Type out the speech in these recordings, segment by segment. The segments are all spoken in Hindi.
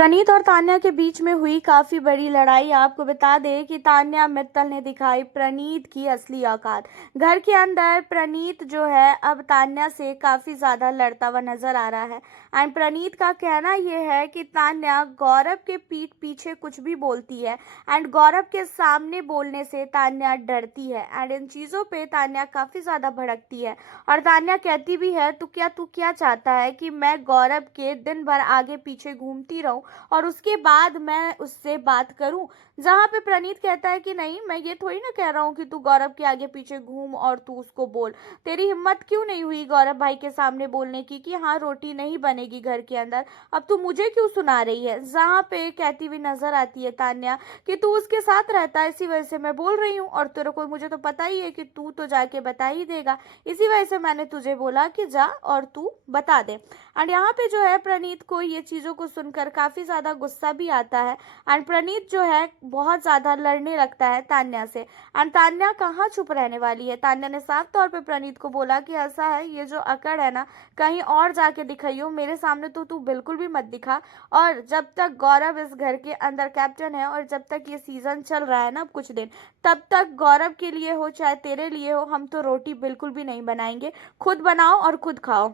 प्रणीत और तान्या के बीच में हुई काफी बड़ी लड़ाई। आपको बता दें कि तान्या मित्तल ने दिखाई प्रणीत की असली औकात। घर के अंदर प्रणीत जो है अब तान्या से काफी ज्यादा लड़ता हुआ नजर आ रहा है। एंड प्रणीत का कहना यह है कि तान्या गौरव के पीठ पीछे कुछ भी बोलती है एंड गौरव के सामने बोलने से तान्या डरती है। एंड इन चीजों पे तान्या काफी ज्यादा भड़कती है और तान्या कहती भी है तू क्या चाहता है कि मैं गौरव के दिन भर आगे पीछे घूमती रहूं और उसके बाद मैं उससे बात करूं। जहां पे प्रणीत कहता है कि नहीं, मैं ये थोड़ी ना कह रहा हूं कि तू गौरव के आगे पीछे घूम और तू उसको बोल। तेरी हिम्मत क्यों नहीं हुई गौरव भाई के सामने बोलने की कि हाँ रोटी नहीं बनेगी घर के अंदर, अब तू मुझे क्यों सुना रही है। जहां पे कहती हुई नजर आती है तान्या कि तू उसके साथ रहता है, इसी वजह से मैं बोल रही हूँ और तेरे को मुझे तो पता ही है कि तू तो जाके बता ही देगा, इसी वजह से मैंने तुझे बोला कि जा और तू बता दे। एंड यहाँ पे जो है प्रणीत को ये चीज़ों को सुनकर काफ़ी ज़्यादा गुस्सा भी आता है एंड प्रणीत जो है बहुत ज़्यादा लड़ने लगता है तान्या से। एंड तान्या कहाँ चुप रहने वाली है। तान्या ने साफ तौर पे प्रणीत को बोला कि ऐसा है, ये जो अकड़ है ना कहीं और जाके दिखाइयो, मेरे सामने तो तू बिल्कुल भी मत दिखा। और जब तक गौरव इस घर के अंदर कैप्टन है और जब तक ये सीजन चल रहा है ना कुछ दिन, तब तक गौरव के लिए हो चाहे तेरे लिए हो, हम तो रोटी बिल्कुल भी नहीं बनाएंगे। खुद बनाओ और खुद खाओ,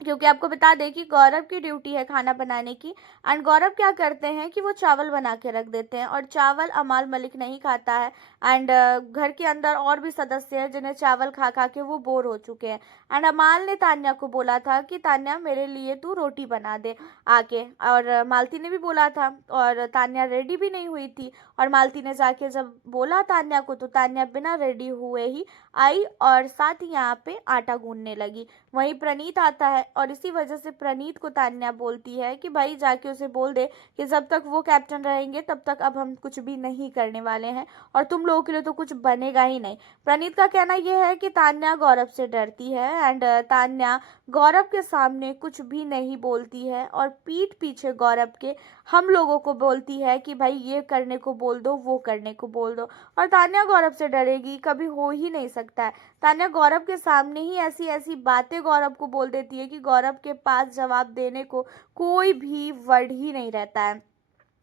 क्योंकि आपको बता दें कि गौरव की ड्यूटी है खाना बनाने की। एंड गौरव क्या करते हैं कि वो चावल बना के रख देते हैं और चावल अमाल मलिक नहीं खाता है। एंड घर के अंदर और भी सदस्य हैं जिन्हें चावल खा खा के वो बोर हो चुके हैं। एंड अमाल ने तान्या को बोला था कि तान्या मेरे लिए तू रोटी बना दे आके, और मालती ने भी बोला था और तान्या रेडी भी नहीं हुई थी। और मालती ने जाके जब बोला तान्या को तो तान्या बिना रेडी हुए ही आई और साथ ही यहाँ पे आटा गूंदने लगी। वहीं प्रणीत आता है और इसी वजह से प्रणीत को तान्या बोलती है कि भाई जाके उसे बोल दे कि जब तक वो कैप्टन रहेंगे तब तक अब हम कुछ भी नहीं करने वाले हैं और तुम लोगों के लिए तो कुछ बनेगा ही नहीं। प्रणीत का कहना यह है कि तान्या गौरव से डरती है एंड तान्या गौरव के सामने कुछ भी नहीं बोलती है और पीठ पीछे गौरव के हम लोगों को बोलती है कि भाई ये करने को बोल दो, वो करने को बोल दो। और तान्या गौरव से डरेगी, कभी हो ही नहीं सकता है। तान्या गौरव के सामने ही ऐसी ऐसी बातें गौरव को बोल देती है कि गौरव के पास जवाब देने को कोई भी वर्ड ही नहीं रहता है।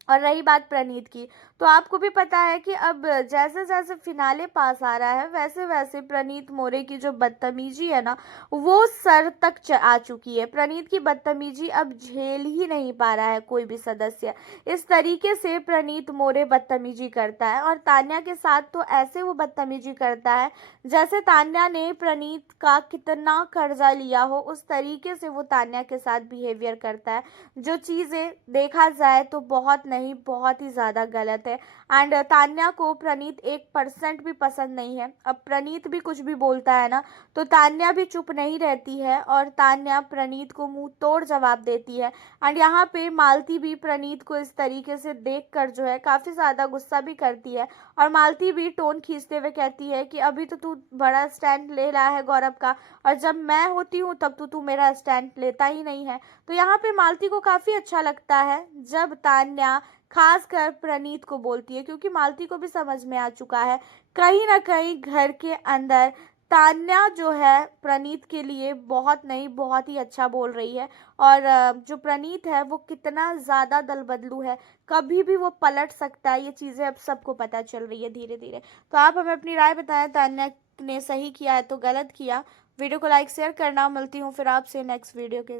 और रही बात प्रणीत की, तो आपको भी पता है कि अब जैसे जैसे फिनाले पास आ रहा है वैसे वैसे प्रणीत मोरे की जो बदतमीजी है ना वो सर तक आ चुकी है। प्रणीत की बदतमीजी अब झेल ही नहीं पा रहा है कोई भी सदस्य। इस तरीके से प्रणीत मोरे बदतमीजी करता है और तान्या के साथ तो ऐसे वो बदतमीजी करता है जैसे तान्या ने प्रणीत का कितना कर्जा लिया हो, उस तरीके से वो तान्या के साथ बिहेवियर करता है, जो चीज़ें देखा जाए तो बहुत नहीं बहुत ही ज़्यादा गलत है। एंड तान्या को प्रणीत 1% भी पसंद नहीं है। अब प्रणीत भी कुछ भी बोलता है ना तो तान्या भी चुप नहीं रहती है और तान्या प्रणीत को मुंह तोड़ जवाब देती है। एंड यहाँ पे मालती भी प्रणीत को इस तरीके से देखकर जो है काफ़ी ज़्यादा गुस्सा भी करती है और मालती भी टोन खींचते हुए कहती है कि अभी तो तू बड़ा स्टैंड ले रहा है गौरव का, और जब मैं होती हूँ तब तो तू मेरा स्टैंड लेता ही नहीं है। तो यहाँ पे मालती को काफ़ी अच्छा लगता है जब तान्या खासकर प्रणीत को बोलती है, क्योंकि मालती को भी समझ में आ चुका है कहीं ना कहीं घर के अंदर तान्या जो है प्रणीत के लिए बहुत नहीं बहुत ही अच्छा बोल रही है। और जो प्रणीत है वो कितना ज़्यादा दल बदलू है, कभी भी वो पलट सकता है। ये चीज़ें अब सबको पता चल रही है धीरे धीरे। तो आप हमें अपनी राय बताएं, तान्या ने सही किया है तो गलत किया। वीडियो को लाइक शेयर करना। मिलती हूँ फिर आपसे नेक्स्ट वीडियो के